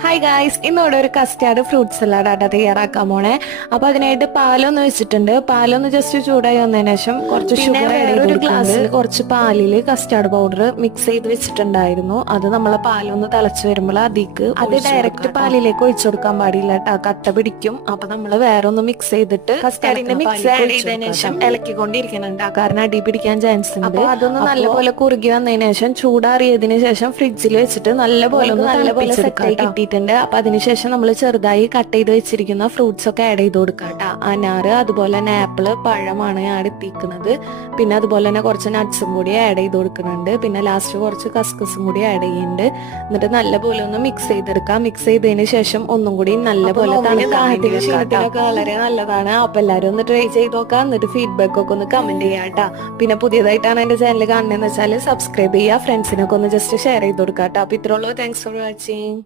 Hi guys, ഇന്നിവിടെ ഒരു custard fruit സലാഡാണ് തയ്യാറാക്കാൻ പോണേ. അപ്പൊ അതിനായിട്ട് പാലൊന്ന് വെച്ചിട്ടുണ്ട്. പാലൊന്ന് ജസ്റ്റ് ചൂടായി വന്നതിന് ശേഷം കുറച്ച് ഷുഗർ ഒരു ഗ്ലാസ്സിൽ കുറച്ച് പാലില് കസ്റ്റാർഡ് പൗഡർ മിക്സ് ചെയ്ത് വെച്ചിട്ടുണ്ടായിരുന്നു. അത് നമ്മളെ പാലൊന്ന് തിളച്ച് വരുമ്പോൾ അതിക്ക് അത് ഡയറക്റ്റ് പാലിലേക്ക് ഒഴിച്ചു കൊടുക്കാൻ പാടില്ല കേട്ടോ, കട്ട പിടിക്കും. അപ്പൊ നമ്മൾ വേറെ ഒന്ന് മിക്സ് ചെയ്തിട്ട് കസ്റ്റാർഡിന്റെ മിക്സ് ആഡ് ചെയ്തതിനു ശേഷം ഇളക്കിക്കൊണ്ടിരിക്കുന്നുണ്ട്, കാരണം അടി പിടിക്കാൻ ചാൻസ് ഉണ്ട്. അപ്പൊ അതൊന്ന് നല്ലപോലെ കുറുകി വന്നതിന് ശേഷം ചൂടാറിയതിനു ശേഷം ഫ്രിഡ്ജിൽ വെച്ചിട്ട് നല്ലപോലെ സെറ്റായി കിട്ടിയിട്ടുണ്ട്. അപ്പൊ അതിനുശേഷം നമ്മൾ ചെറുതായി കട്ട് ചെയ്ത് വെച്ചിരിക്കുന്ന ഫ്രൂട്ട്സ് ഒക്കെ ആഡ് ചെയ്ത് കൊടുക്കാം കേട്ടോ. അനാറ്, അതുപോലെ തന്നെ ആപ്പിള്, പഴമാണ് ഞാൻ എത്തിക്കുന്നത്. പിന്നെ അതുപോലെ തന്നെ കുറച്ച് നട്ട്സും കൂടി ആഡ് ചെയ്ത് കൊടുക്കുന്നുണ്ട്. പിന്നെ ലാസ്റ്റ് കുറച്ച് കസ്കസും കൂടി ആഡ് ചെയ്യുന്നുണ്ട്. എന്നിട്ട് നല്ലപോലെ ഒന്ന് മിക്സ് ചെയ്തെടുക്കാം. മിക്സ് ചെയ്തതിന് ശേഷം ഒന്നും കൂടി നല്ലപോലെ ക്ഷീണത്തിനൊക്കെ വളരെ നല്ലതാണ്. അപ്പൊ എല്ലാവരും ഒന്ന് ട്രൈ ചെയ്ത് നോക്കാം. എന്നിട്ട് ഫീഡ്ബാക്ക് ഒക്കെ ഒന്ന് കമന്റ് ചെയ്യാം കേട്ടോ. പിന്നെ പുതിയതായിട്ടാണ് എന്റെ ചാനൽ കാണുന്നതെന്ന് വെച്ചാൽ സബ്സ്ക്രൈബ് ചെയ്യുക, ഫ്രണ്ട്സിനൊക്കെ ഒന്ന് ജസ്റ്റ് ഷെയർ ചെയ്ത് കൊടുക്കാം കേട്ടോ. അപ്പൊ ഇത്രയുള്ളൂ. Thanks for watching.